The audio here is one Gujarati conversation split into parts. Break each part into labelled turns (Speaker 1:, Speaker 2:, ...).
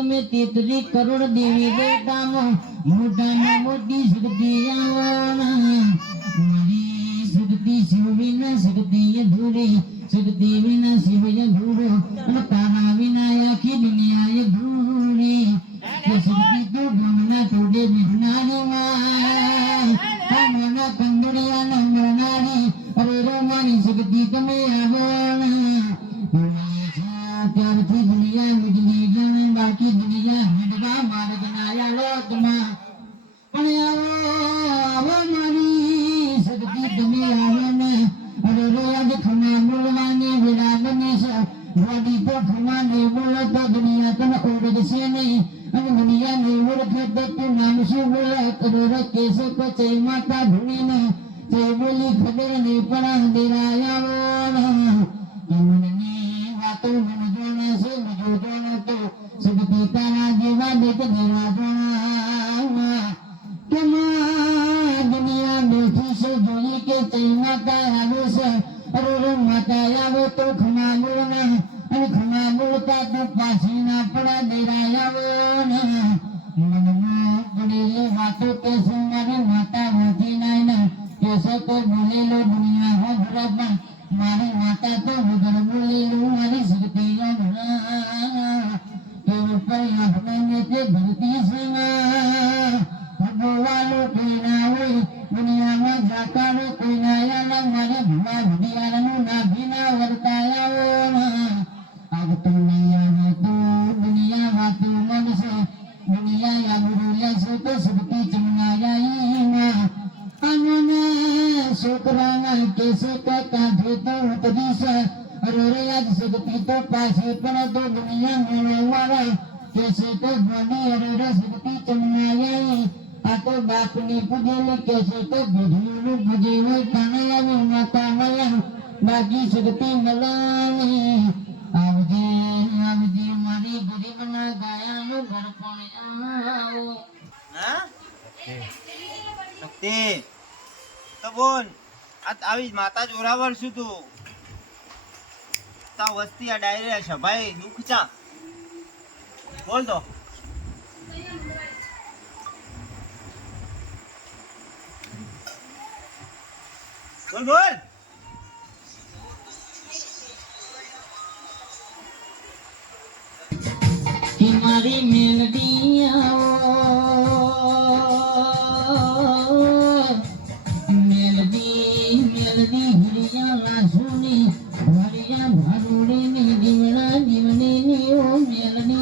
Speaker 1: તમે તેતરી કરોડ દેવી દેવતામાં મોટામાં મોટી શક્તિ મારી શક્તિ શિવ વિના શક્તિ અધૂરી, શક્તિ વિના શિવ અધૂરો. અને તારા વિના આખી દુનિયા અધૂરી કે શક્તિ તો ગમના તોડે વિઘ્નારીમાં માં. મના કંદડિયાના મનારી. અરે રો મારી શક્તિ તમે આવવાના દુનિયા નહીં ઓળખે તો તું નામ શું બોલે અરે રે કેસે કો ચય માતા ભૂલીને તે બોલી તો શક્તિ તારા જેવા તો ખમા બોલને. અને પાછી ના પડા દેરા વાતો કે માતા કોઈ ના હોય, દુનિયામાં જાકારો કોઈ ના મારે ભલા ભડિયાળનું નાભી ના વર્તાયા આગ તો પૂજેલી કેસે તો બધીનું ભજે હોય માતા મળ્યા બાકી શક્તિ મલાની આવજે આવજે મારી ગરીબના ગાયાનું ઘર પણ આવો
Speaker 2: શક્તિ, તો બોલ. આ આવી માતા જોરાવર છું તું. તા વસ્તી આ ડાયરે સભાઈ દુઃખ ચા બોલ તો. બોલ બોલ
Speaker 1: મારી મેલડી મેલડી મેલડી હરિયા લાસુની હરિયા ભારુડીની જીવણા જીવણીની ઓ મેલડી.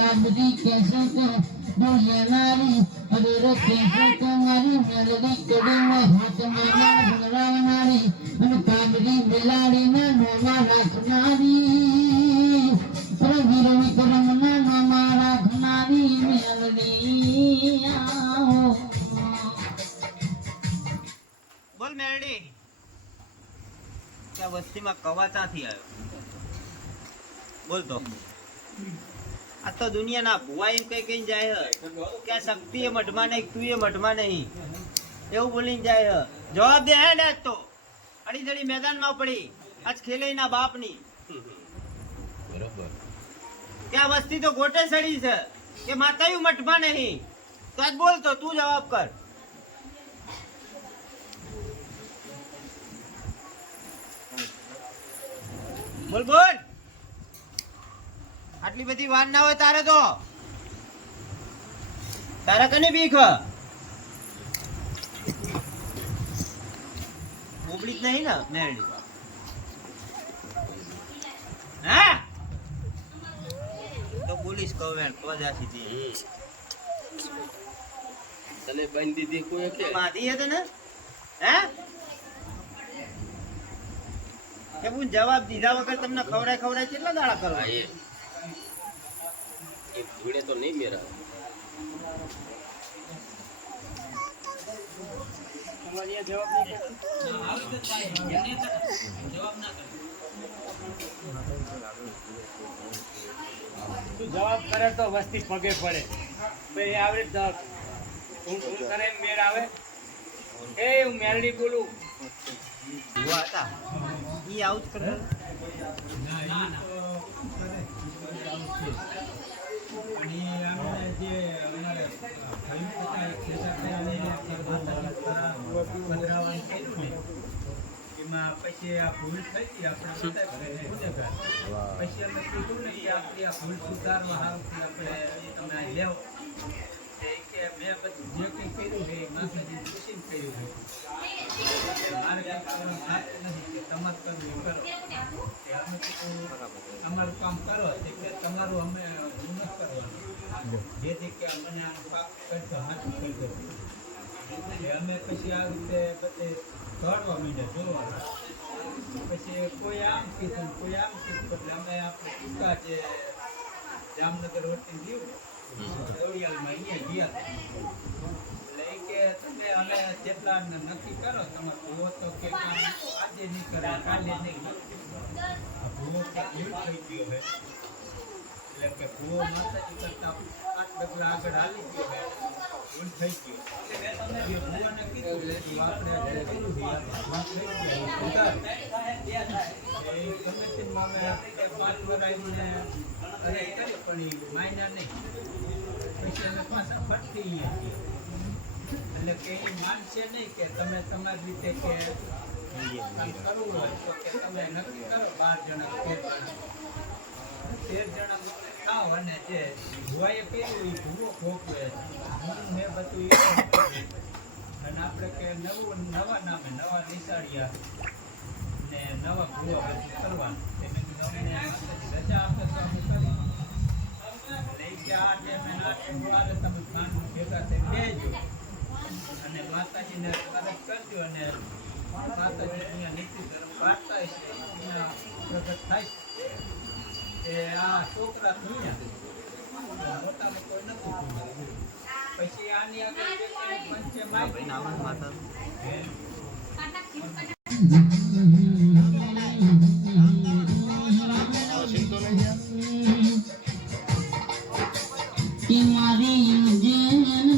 Speaker 1: મેળની યાદ કાબરી કેસે તો બોલેનારી અરે રે કેસે તો મારી મેળની કડીમાં હાથ મેળા ભગડાવનારી અને કાબરી બિલાડીના નોમાં રાખનારી અરે વીર વિક્રમના નોમાં રાખનારી મેળની આવો
Speaker 2: બોલ મેરડી ત્યાં વસ્તીમાં કવા ક્યાંથી આવ્યો બોલ તો આ તો દુનિયાના ભુવા એમ કઈ કઈ જાય કે શક્તિ એ મઠમાં નહીં તું એ મઠમાં નહીં. એવું બોલીને જાય હે. જવાબ દે હે ને તો. અડી ધડી મેદાનમાં પડી. આજ ખેલઈના બાપની. કે આ વસ્તી તો ગોટે સડી છે. કે માતાયું મઠમાં નહીં. તો આજ બોલ તો તું જવાબ કર. બોલ બોલ. આટલી બધી વાર ના હોય તારે તો. તારે કને બીક? બોબડી જ નહીં ને મેરડી હા? તો બોલીશ કહું એમ તો જ આ સીધી.
Speaker 3: તને બાંધી દીધી કોઈ કે
Speaker 2: માધી હે ને હે? કે હું જવાબ દીધા વગર તમને ખવડાય ખવડાય કેટલા દાડા
Speaker 3: એ એ તો નહીં મેરા.
Speaker 4: તું જવાબ કરે તો વસ્તી પગે પડે. ભાઈ આવડે જવાબ. હું હું કરે મેળ આવે? એ હું મેલડી બોલું.
Speaker 2: હતા એ આવું જ કરે.
Speaker 5: એમાં પછી આ ભૂલ થઈ ગઈ આપણે ગુનેગાર. પછી અમે કીધું ને કે આપણી આ ભૂલ સુધારવા હારુથી આપણે તમે લેવો કે મેં બધું જે કંઈ કર્યું છે મારે કંઈ કરવાનું નથી કે તમારે તમારું કામ કરો કે તમારું અમે હું નથી જેથી કે મને આનું પાક કરતો, હાથ કરી દો એટલે અમે પછી આ રીતે બધે દોડવા માંડ્યા, જોવા. પછી કોઈ આમ કીધું, કોઈ આમ કીધું, એટલે અમે આપણે ટૂંકા જે જામનગર વટી ગયું દોડિયાલમાં અહીંયા ગયા. એટલે કે તમે હવે જેટલા નક્કી કરો તમે ભૂવો તો કે આજે નહીં કરે કાલે નહીં. ભૂવો થઈ ગયો છે એટલે કે એટલે કે એ માનશે નહીં કે તમે તમારી રીતે કે કરવું હોય તો કે તમે નક્કી કરો, બાર જણા, તેર જણા. તેર જણા થાવ અને અને આપણે ને નવા કરજો અને માતાજી અહીંયા નીતિ ધર્મ વાર્તા છે, અહીંયા પ્રગટ થાય છે. એ આ છોકરા થયા મોટાને કોઈ નથી થયું. પછી આની આગળ જે કંઈ પંચે
Speaker 2: ભાઈ નામ
Speaker 5: માહિતી
Speaker 2: માતા
Speaker 1: કે મારી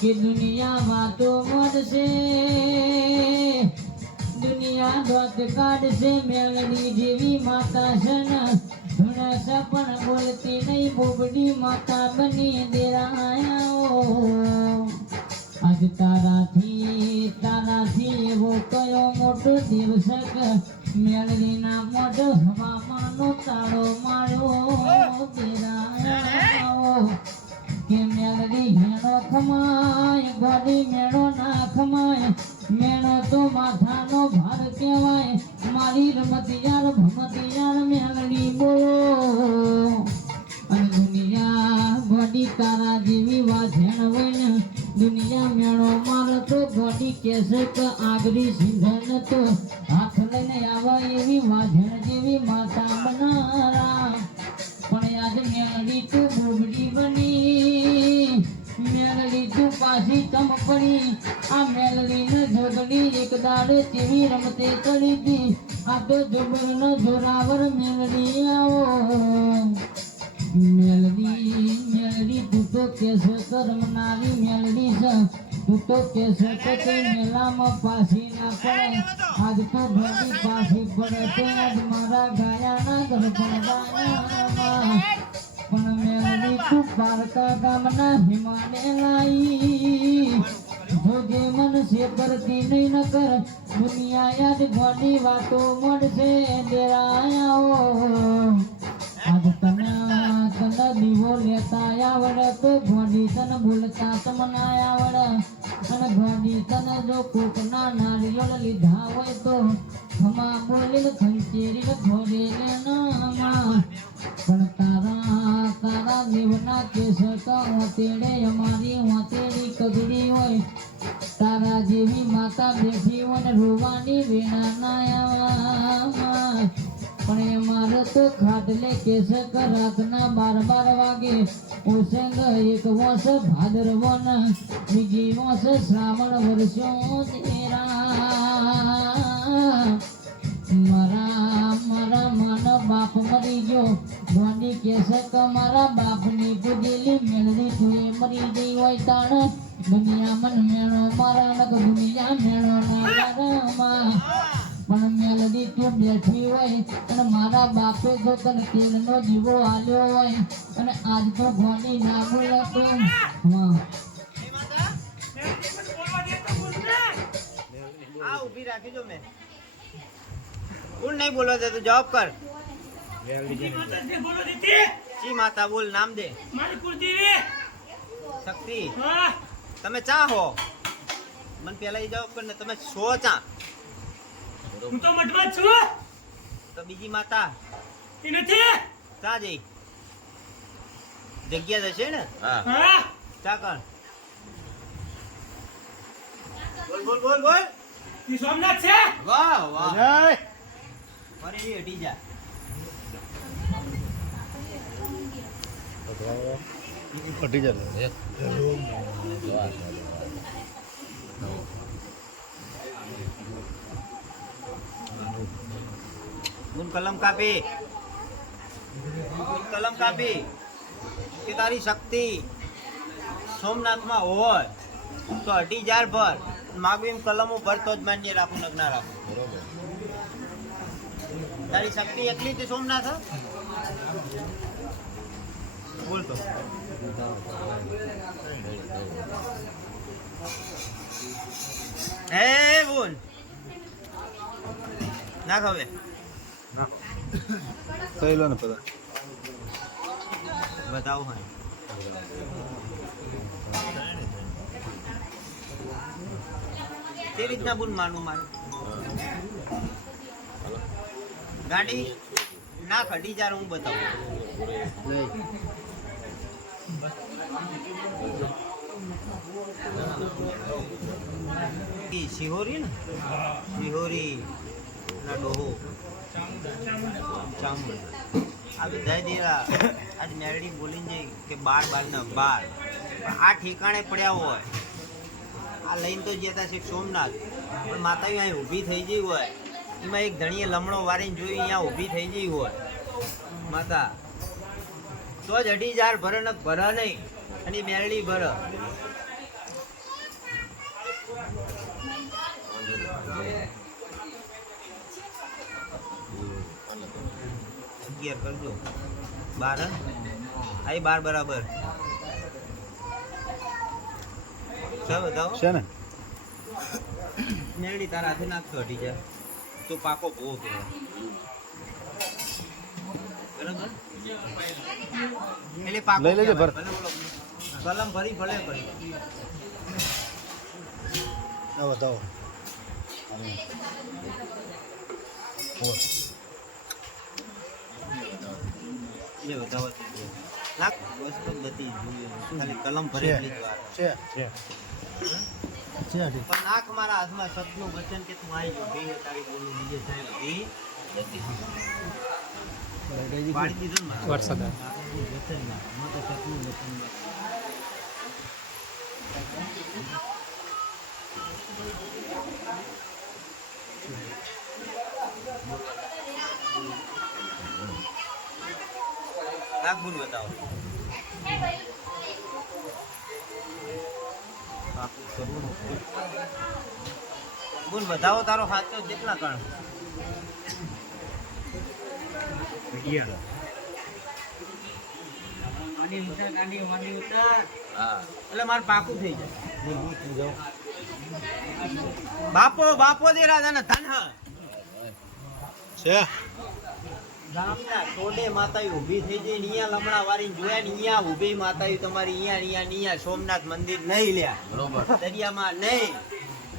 Speaker 1: કે દુનિયામાં તો મળશે દુનિયા દોત કાઢશે મેળવી જેવી માતા છે ને ધૂણા સપન બોલતી નહીં, બોબડી માતા બની દેરાયા આજ તારાથી તારાથી એવો કયો મોટો દિવસક? મેળવીના મોઢ હવામાનો તારો માર્યો દેરાયો કે મેળવી હેણો ખમાય ગોડી મેળો ના ખમાય મેળો તો માથાનો ભાર કહેવાય મારી રમતિયાર ભમતિયાર મેળવી બોલો અને દુનિયા ગોડી તારા જેવી વાઝેણ હોય ને દુનિયા મેળો મારો તો. ગોડી કહેશે કે આગરી સિંધન તો હાથ લઈને આવા એવી વાઝેણ જેવી માતા બનારા. આજે મેળવી તું બોબડી બની મેળવી તું પાછી ચમ પડી આ મેળવી ને જોગડી એક દાડે જેવી રમતે ચડી હતી આ તો જબરનો જોરાવર મેલડી આવો મેલડી મેલડી તું તો કેસ કરમનારી મેલડી છે તું તો કેસ કે તે મેલામાં પાછી ના પડે આજ તો ભરી પાછી પડે તે આજ મારા ગાયાના ઘર પડવાના પણ મેલડી તું પારકા ગામના હિમાને લાઈ. જોજે મન છે કરતી નહીં ન કર દુનિયા યાદ ઘણી વાતો મળશે ડેરાયાઓ આજ તને તને દીવો લેતા આવડ તો ઘોડી તન બોલતા તમને આવડે. અને ઘોડી તન જો કોકના નારિયેળ લીધા હોય તો ખમા બોલીને ખંચેરીને ઘોડે લેનામાં પણ તારા તારા દેવના કેસ તો હોતેડે અમારી હોતેડી કગડી હોય. તારા જેવી માતા બેઠી હોય રોવાની વેણા ના પણ એ મારે તો ખાટલે કેસ રાતના બાર બાર વાગે. ઓસંગ એક વર્ષ ભાદરવન બીજી વર્ષ શ્રાવણ વર્ષો તેરા મારા મારા માનો બાપ મરી ગયો. ભોની કેસે કે મારા બાપની પૂજેલી મેળવી તું મરી ગઈ હોય તાણ. દુનિયા મન મેળો, મારા નક દુનિયા મેળો ના મારામાં પણ મેલડી તું બેઠી હોય, અને મારા બાપે જો તને તેલનો જીવો આલ્યો હોય, અને આજ તો ભોની ના બોલે હા
Speaker 2: આ ઊભી રાખી મેં. કોણ નહીં બોલવા દે તો જવાબ કર. જી માતા બોલ નામ દે. શક્તિ તમે ચા હો? મને પેલા એ જવાબ કર ને તમે છો ચા?
Speaker 4: હું તો મઠમાં છું
Speaker 2: તો બીજી માતા
Speaker 4: એ નથી
Speaker 2: ચા જઈ જગ્યા જશે ને?
Speaker 3: હા.
Speaker 4: હા
Speaker 2: ચા કર. બોલ બોલ બોલ બોલ.
Speaker 4: સોમનાથ છે?
Speaker 2: વાહ વાહ. ફરી હટી જા. ગુણ કલમ કાપી. ગુણ કલમ કાપી. કે તારી શક્તિ સોમનાથમાં હોય તો અઢી હજાર ભર માગવી કલમો ભરતો જ માન્ય રાખું નગ રાખું. રાખું તારી શક્તિ એટલી જ સોમનાથ? બોલ તો. એ બોલ. નાખ હવે. બતાવો હા તે રીતના બોલ માનવું મારું? ગાડી ના ખડી જાર હું બતાવું. સિહોરી ને? સિહોરી ના ડોહો. ચામુંડ. આ બધા દેરા આજ મેરડી બોલીને જાય કે બાર બાર ને બાર. આ ઠેકાણે પડ્યા હોય. આ લઈને તો જતા છે સોમનાથ. પણ માતા અહીં ઊભી થઈ ગઈ હોય. એમાં એક ધણીએ લમણો વારીને જોઈ અહીંયા ઊભી થઈ ગઈ હોય. માતા તો જ અઢી હજાર ભરે ને ભરે નહીં અને મેરડી ભરે. અગિયાર કરજો બાર બરાબર. છે બતાવો
Speaker 6: છે ને?
Speaker 2: મેરડી તારા હાથે નાખતો જાય તો પાકો ભૂવો કહેવાય બરાબર એટલે પાકો
Speaker 6: લઈ લેજે ભર.
Speaker 2: કહેવાય. ભલે બોલો. કલમ ભરી ભલે ભરી
Speaker 6: આવો તો આવો
Speaker 2: એ બતાવો તો જુઓ. નાખ વસ્તુ બધી જોઈએ ખાલી કલમ
Speaker 6: છે
Speaker 2: ભરેલી જ વાર
Speaker 6: છે છે છે
Speaker 2: પણ નાખ મારા હાથમાં સતનું વચન કે તું આવી ગયો બે તારી બોલું બીજે સાહેબ બી. વચન ના તો સતનું વચન નાગપુર બતાવો. બુન વધાવો તારો હાથ તો કેટલા કણ? એટલે મારે પાકું થઈ જાય. બાપો બાપો દે રાજા ને ધન
Speaker 6: છે.
Speaker 2: ગામના ટોડે માતાઈ ઊભી થઈ જઈ અહીંયા લમણા વારી જોયા ને અહીંયા ઊભી માતાઈ તમારી અહીંયા અહીંયા અહીંયા સોમનાથ મંદિર નહીં લ્યા.
Speaker 3: બરોબર.
Speaker 2: દરિયામાં નહીં.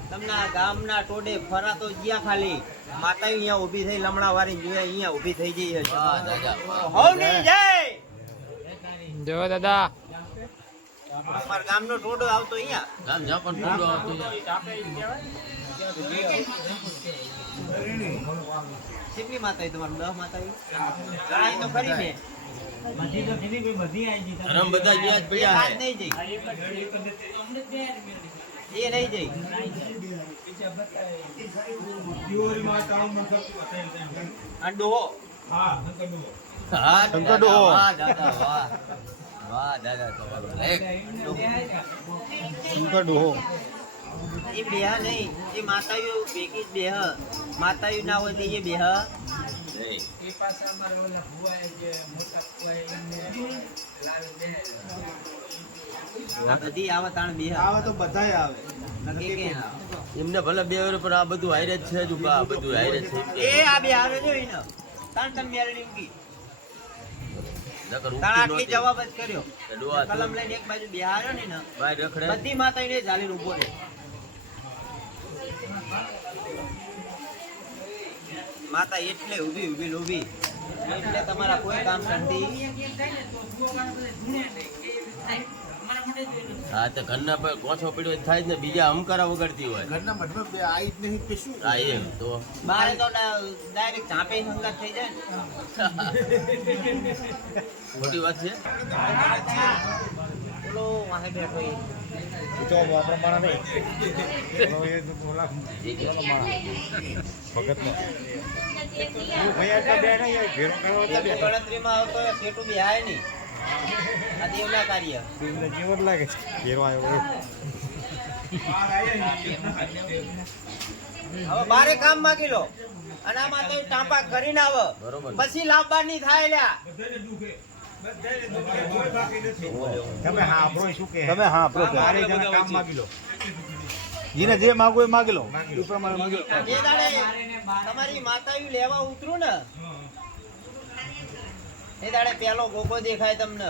Speaker 2: તમને આ ગામના ટોડે ફરા તો જ્યાં ખાલી માતાઈ અહીંયા ઊભી થઈ લમણા વારી જોયા અહીંયા ઊભી થઈ જઈ હશે.
Speaker 3: વાહ દાદા.
Speaker 2: હવની જય!
Speaker 7: જો દાદા.
Speaker 2: અમારા ગામનો ટોડો આવતો અહીંયા.
Speaker 3: ગામ જ્યાં પણ ટોડો આવતો
Speaker 2: કેટલી માતા તમારું? દસ માતા તો ખરી ને
Speaker 5: બધી તો ખરી ભાઈ બધી આવી ગઈ.
Speaker 3: ધરમ બધા જ્યાં પડ્યા છે
Speaker 2: નહીં જઈ. એ નહીં જઈ. અને
Speaker 3: હા
Speaker 6: શંકર ડોહો.
Speaker 3: વાહ દાદા વાહ. વાહ દાદા
Speaker 6: શંકર ડોહો.
Speaker 2: એ બેહ નહીં એ માતાયુ ભેગી જ બેહ ના હોય તો એ બેહ બધી આવે તાણ
Speaker 6: આવે તો બધાય આવે.
Speaker 3: એમને ભલે બે વાર પણ આ બધું હાઈરે જ છે જ આ બધું હાઈરે છે.
Speaker 2: એ આ બે હારે જો એને. તાણ તમે મેળવી મૂકી.
Speaker 3: નકર
Speaker 2: તાણ
Speaker 3: ઉઠતી
Speaker 2: આટલી
Speaker 3: નહોતી.
Speaker 2: જવાબ જ કર્યો.
Speaker 3: કે ડોહા તો
Speaker 2: કલમ લઈને એક બાજુ બેહાર્યો ને ને
Speaker 3: બહાર રખડે.
Speaker 2: બધી ઝાલીને ઊભો રહે. માતા એટલે ઊભી ઊભી લોભી એટલે તમારા કોઈ કામ કરતી
Speaker 3: હા તો ઘરના પર કોછો પડ્યો થાય જ ને. બીજા હમકારા વગડતી હોય.
Speaker 6: ઘરના મઠમાં બે આઈ જ નહીં કે શું?
Speaker 3: હા એમ તો.
Speaker 2: બારે તો ડાયરેક્ટ ચાપે સંગત થઈ જાય
Speaker 3: મોટી વાત છે?
Speaker 2: બોલો વાહે બેઠો એ.
Speaker 6: તો નહીં. ઓલા ભગતનો. બે નહીં
Speaker 2: ગણતરીમાં આવતો બેહાય નહીં. આ દેવના કાર્ય.
Speaker 6: જીવન લાગે છે આવ્યો
Speaker 2: હવે બારે કામ માગી લો. અને આમાં તો ટાંપા કરીને આવો.
Speaker 3: પછી
Speaker 2: પછી લાભબાની થાય લ્યા.
Speaker 6: તમે હા આપણો શું કે તમે હા આપણો કામ માગી લો જીને જે માગો એ માગી લો એ પ્રમાણે માગી
Speaker 2: તમારી માતાયું લેવા ઉતરું ને એ દાડે પેલો ગોગો દેખાય તમને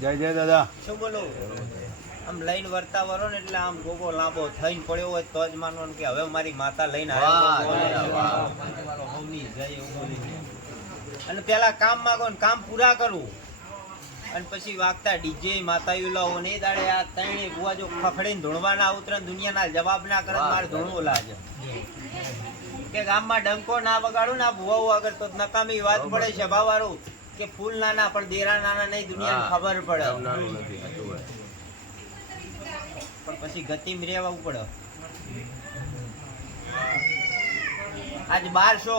Speaker 6: જય જય દાદા
Speaker 2: શું બોલો આમ લઈને વર્તા વરો ને એટલે આમ ગોગો લાંબો થઈને પડ્યો હોય તો જ માનવાનું કે હવે મારી માતા લઈને આવ્યો જય એવું. અને પેલા કામ માંગો ને કામ પૂરા કરવું અને પછી વાગતા ડીજે માતાયું લાવો ને દાડે આ ત્રણે બુવા જો ખખડીને ધૂણવાના ઉતરે દુનિયાના જવાબ ના કરે મારે ધૂણવું લાગે. કે ગામમાં ડંકો ના વગાડું ને આ ભુવાઓ આગળ તો નકામી વાત પડે છે ભાવારું કે ફૂલ નાના પણ દેરા નાના નહીં દુનિયાને ખબર પડે. પણ પછી ગતિમાં રહેવું પડે આજ બાર શો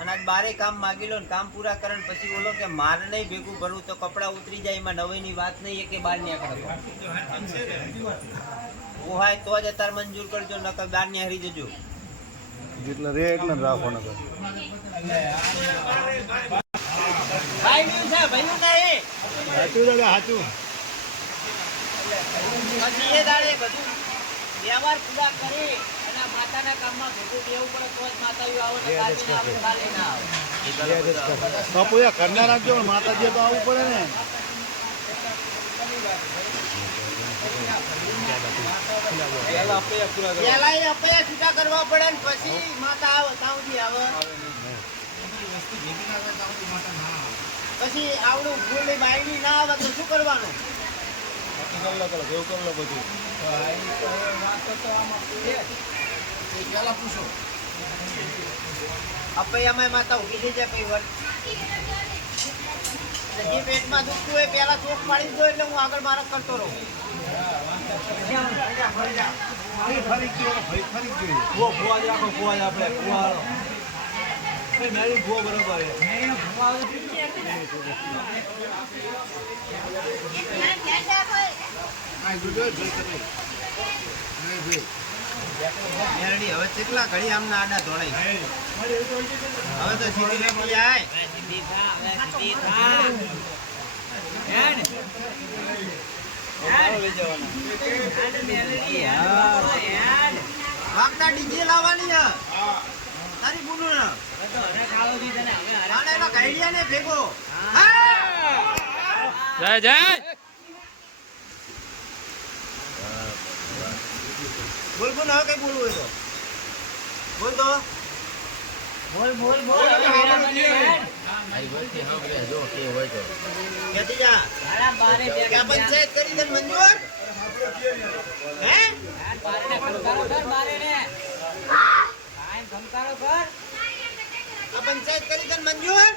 Speaker 2: અને આજ બારે કામ માગી લો ને કામ પૂરા કરે પછી બોલો કે મારે નહીં ભેગું ભરવું તો કપડાં ઉતરી જાય એમાં નવાઈની વાત નહીં એ કે બાર નીકળે ઓહાય તો જ અત્યારે મંજૂર કરજો નકર બારની હરી જજો.
Speaker 6: જેટલા રે એટલે રાખો નકર.
Speaker 2: ભાઈ નું છે ભાઈ નું નહીં
Speaker 6: સાચું દાદા સાચું
Speaker 2: પછી એ દાડે બધું વ્યવહાર પૂરા કરી. માતાના કામમાં ભેગું બેવું પડે તો જ માતાઓ આવો ને કાલે ના આવો, કાલે ના આવો.
Speaker 3: એ પેલા બધા
Speaker 6: બાપુ યાર ઘરના રાખજો પણ માતાજી તો આવવું પડે ને.
Speaker 2: પહેલા અપયા છૂટા કરવા પડે ને પછી માતા આવે ત્યાં સુધી આવે. પછી આવડું ફૂલ બાયડી ના આવે તો શું કરવાનું?
Speaker 6: કરી લો કરો જેવું કરી લો બધું
Speaker 2: અપયામાં માતા ઊભી થઈ જાય વાર એટલે જે પેટમાં દુખતું હોય પહેલા ચોક પાડી દો એટલે હું આગળ મારા કરતો રહું
Speaker 6: ફરી ફરી ગયો ફરી ફરી ગયો ફુવા ફુવા જ રાખો ફુવા જ આપણે હાલો. મેરી ભૂવો બરોબર છે.
Speaker 2: મેરડી હવે કેટલા ઘડી આમના આડા ધોળાઈ હવે તો સીધી લેતી આય વાગતા ડીજે લાવવાની હે. તારી બુનુ ને ભેગો.
Speaker 7: જય જય.
Speaker 2: બોલ બોલ હવે કઈ બોલવું હોય તો. બોલ તો. બોલ બોલ બોલ. પંચાયત કરી દે મંજૂર? હે? આ પંચાયત કરી તને મંજૂર?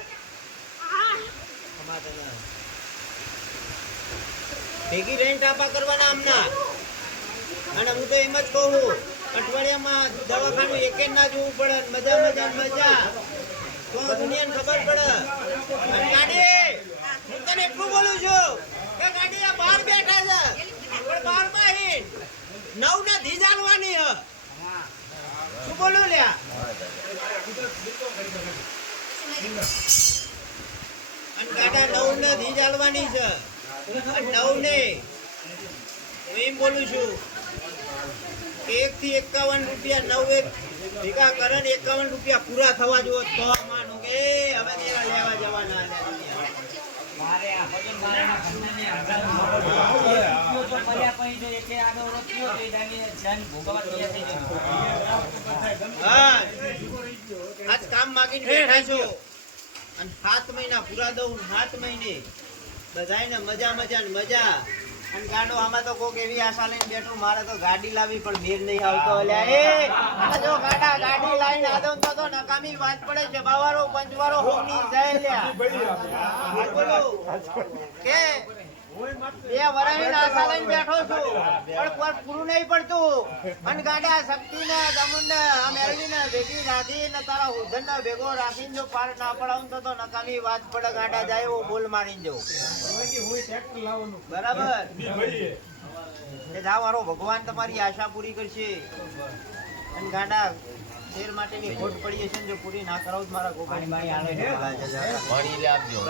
Speaker 2: ભેગી રેન્ટ આપા કરવાના આમના. અને હું તો એમ જ કહું અઠવાડિયામાં દવાખાનું જ ના જોવું પડે મજા મજા મજા. તો દુનિયાને ખબર પડે. ગાડી, હું તને એટલું બોલું છું કે ગાડી બહાર બેઠા છે, પણ બહારમાં હિન નવ ને ધી ચાલવાની હ. શું બોલું લ્યા? અને ગાડા નવ ને ધી ચાલવાની છે. નવ ને હું એમ બોલું છું એક થી એકાવન રૂપિયા નવ એક ભેગા કરે ને એકાવન રૂપિયા પૂરા થવા જોવો તો માનું કે હવે દેવા લેવા જવાના આજ કામ માગીને બેઠા છો. અને સાત મહિના પૂરા દઉં ને સાત મહિને. બધાયને મજા મજા ને મજા. અને ગાડો આમાં તો કોક એવી આશા લઈને બેઠું મારે તો ગાડી લાવી પણ મેર નહીં આવતો અલ્યા. એ આ ગાડા ગાડી લાવીને તો નકામી વાત પડે છે. બાવારો જાય લ્યા કે? બે વરાવીને આશા લઈને બેઠો છું. પણ કોઈ પૂરું નહીં પડતું. અને ગાડા શક્તિ ને દમન ને મેળવી ને ભેગી રાધી ને તારા ઉધન ને ભેગો રાખીને જો પાર ના પડાવું તો નકામી વાત પડે, ગાડા જાય એવો બોલ મારીને જવું બરાબર? એ જા મારો ભગવાન તમારી આશા પૂરી કરશે. અને ગાડા શેર માટેની ખોટ પડી હશે જો પૂરી ના કરાવું મારા
Speaker 3: પાણી લે આપજો